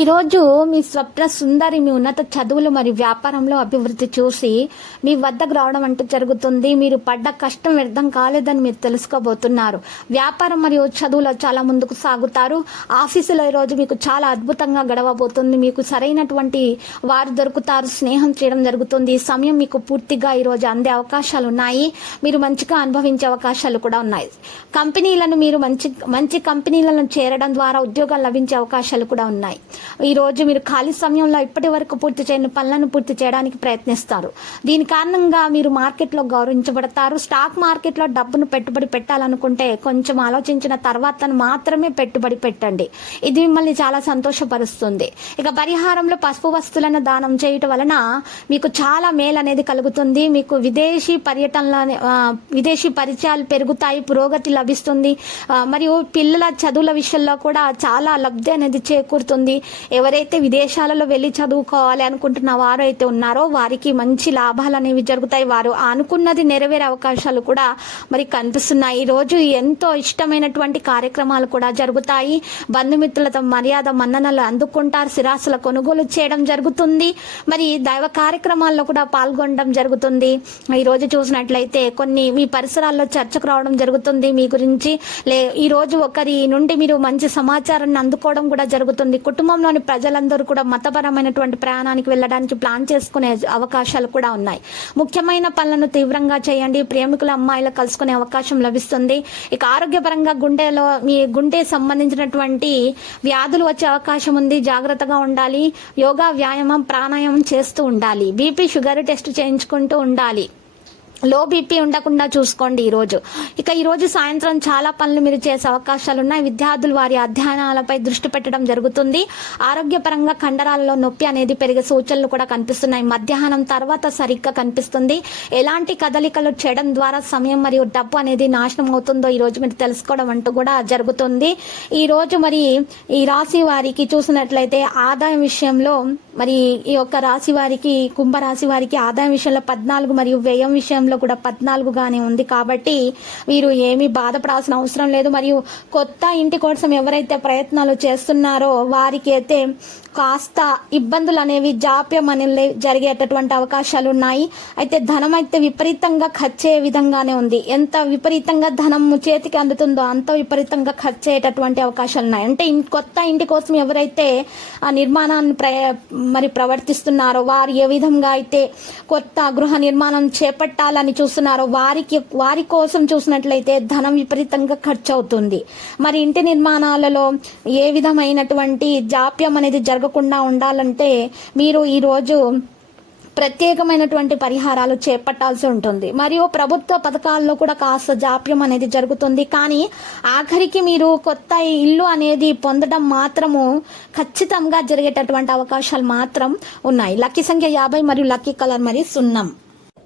ఈరోజు మీ స్వప్న సుందరి మీ ఉన్నత చదువులు మరియు వ్యాపారంలో అభివృద్ధి చూసి మీ వద్దకు రావడం అంటూ జరుగుతుంది. మీరు పడ్డ కష్టం వ్యర్థం కాలేదని మీరు తెలుసుకోబోతున్నారు. వ్యాపారం మరియు చదువులో చాలా ముందుకు సాగుతారు. ఆఫీసులో ఈరోజు మీకు చాలా అద్భుతంగా గడవబోతుంది. మీకు సరైనటువంటి వారు దొరుకుతారు. స్నేహం చేయడం జరుగుతుంది. ఈ సమయం మీకు పూర్తిగా ఈరోజు అందే అవకాశాలు ఉన్నాయి. మీరు మంచిగా అనుభవించే అవకాశాలు కూడా ఉన్నాయి. కంపెనీలను మీరు మంచి మంచి కంపెనీలను చేరడం ద్వారా ఉద్యోగాలు లభించే అవకాశాలు కూడా ఉన్నాయి. ఉన్నాయి ఈరోజు మీరు ఖాళీ సమయంలో ఇప్పటి వరకు పూర్తి చేయని పనులను పూర్తి చేయడానికి ప్రయత్నిస్తారు. దీని కారణంగా మీరు మార్కెట్లో గౌరవించబడతారు. స్టాక్ మార్కెట్లో డబ్బును పెట్టుబడి పెట్టాలనుకుంటే కొంచెం ఆలోచించిన తర్వాత మాత్రమే పెట్టుబడి పెట్టండి. ఇది మిమ్మల్ని చాలా సంతోషపరుస్తుంది. ఇక పరిహారంలో పసుపు వస్తువులను దానం చేయటం వలన మీకు చాలా మేలు అనేది కలుగుతుంది. మీకు విదేశీ పర్యటనలో విదేశీ పరిచయాలు పెరుగుతాయి పురోగతి లభిస్తుంది. మరియు పిల్లల చదువుల విషయంలో కూడా చాలా లబ్ధి అనేది చేకూరుతుంది. ఎవరైతే విదేశాలలో వెళ్ళి చదువుకోవాలి అనుకుంటున్న వారు అయితే ఉన్నారో వారికి మంచి లాభాలు అనేవి జరుగుతాయి. వారు అనుకున్నది నెరవేరే అవకాశాలు కూడా మరి కనిపిస్తున్నాయి. ఈ రోజు ఎంతో ఇష్టమైనటువంటి కార్యక్రమాలు కూడా జరుగుతాయి. బంధుమిత్రులతో మర్యాద మన్ననలు అందుకుంటారు. సిరాసుల కొనుగోలు చేయడం జరుగుతుంది. మరి దైవ కార్యక్రమాల్లో కూడా పాల్గొనడం జరుగుతుంది. ఈరోజు చూసినట్లయితే కొన్ని మీ పరిసరాల్లో చర్చకు రావడం జరుగుతుంది. మీ గురించి లే ఈ రోజు ఒకరి నుండి మీరు మంచి సమాచారాన్ని అందుకోవడం కూడా జరుగుతుంది. కుటుంబంలోని ప్రజలందరూ కూడా మతపరమైనటువంటి ప్రయాణానికి వెళ్ళడానికి ప్లాన్ చేసుకునే అవకాశాలు కూడా ఉన్నాయి. ముఖ్యమైన పనులను తీవ్రంగా చేయండి. ప్రేమికుల అమ్మాయిలు కలుసుకునే అవకాశం లభిస్తుంది. ఇక ఆరోగ్యపరంగా గుండెలో మీ గుండె సంబంధించినటువంటి వ్యాధులు వచ్చే అవకాశం ఉంది. జాగ్రత్తగా ఉండాలి. యోగా వ్యాయామం ప్రాణాయామం చేస్తూ ఉండాలి. బీపీ షుగర్ టెస్ట్ చేయించుకుంటూ ఉండాలి. లో బీపీ ఉండకుండా చూసుకోండి ఈరోజు ఇక ఈరోజు సాయంత్రం చాలా పనులు మీరు చేసే అవకాశాలు ఉన్నాయి. విద్యార్థులు వారి అధ్యయనాలపై దృష్టి పెట్టడం జరుగుతుంది. ఆరోగ్యపరంగా కండరాలలో నొప్పి అనేది పెరిగే సూచనలు కూడా కనిపిస్తున్నాయి. మధ్యాహ్నం తర్వాత సరిగ్గా కనిపిస్తుంది. ఎలాంటి కదలికలు చేయడం ద్వారా సమయం మరియు డబ్బు అనేది నాశనం అవుతుందో ఈ రోజు మీరు తెలుసుకోవడం అంటూ కూడా జరుగుతుంది. ఈరోజు మరి ఈ రాశి వారికి చూసినట్లయితే ఆదాయం విషయంలో మరి ఈ యొక్క రాశి వారికి కుంభరాశి వారికి ఆదాయం విషయంలో పద్నాలుగు మరియు వ్యయం విషయంలో కూడా పద్నాలుగుగానే ఉంది. కాబట్టి వీరు ఏమీ బాధపడాల్సిన అవసరం లేదు. మరియు కొత్త ఇంటి కోసం ఎవరైతే ప్రయత్నాలు చేస్తున్నారో వారికి అయితే కాస్త ఇబ్బందులు అనేవి జాప్యం అనేవి జరిగేటటువంటి అవకాశాలు ఉన్నాయి అయితే ధనం అయితే విపరీతంగా ఖర్చే విధంగానే ఉంది. ఎంత విపరీతంగా ధనం చేతికి అందుతుందో అంత విపరీతంగా ఖర్చు అయ్యేటటువంటి అవకాశాలు ఉన్నాయి అంటే కొత్త ఇంటి కోసం ఎవరైతే ఆ నిర్మాణాన్ని ప్ర మరి ప్రవర్తిస్తున్నారో వారు ఏ విధంగా అయితే కొత్త గృహ నిర్మాణం చేపట్టాలని చూస్తున్నారో వారికి వారి కోసం చూసినట్లయితే ధనం విపరీతంగా ఖర్చు అవుతుంది మరి ఇంటి నిర్మాణాలలో ఏ విధమైనటువంటి జాప్యం అనేది జరగ జరగకుండా ఉండాలంటే మీరు ఈరోజు ప్రత్యేకమైనటువంటి పరిహారాలు చేపట్టాల్సి ఉంటుంది. మరియు ప్రభుత్వ పథకాల్లో కూడా కాస్త జాప్యం అనేది జరుగుతుంది. కానీ ఆఖరికి మీరు కొత్త ఇల్లు అనేది పొందడం మాత్రము ఖచ్చితంగా జరిగేటటువంటి అవకాశాలు మాత్రం ఉన్నాయి. లక్కీ సంఖ్య యాభై మరియు లక్కీ కలర్ మరి సున్నం.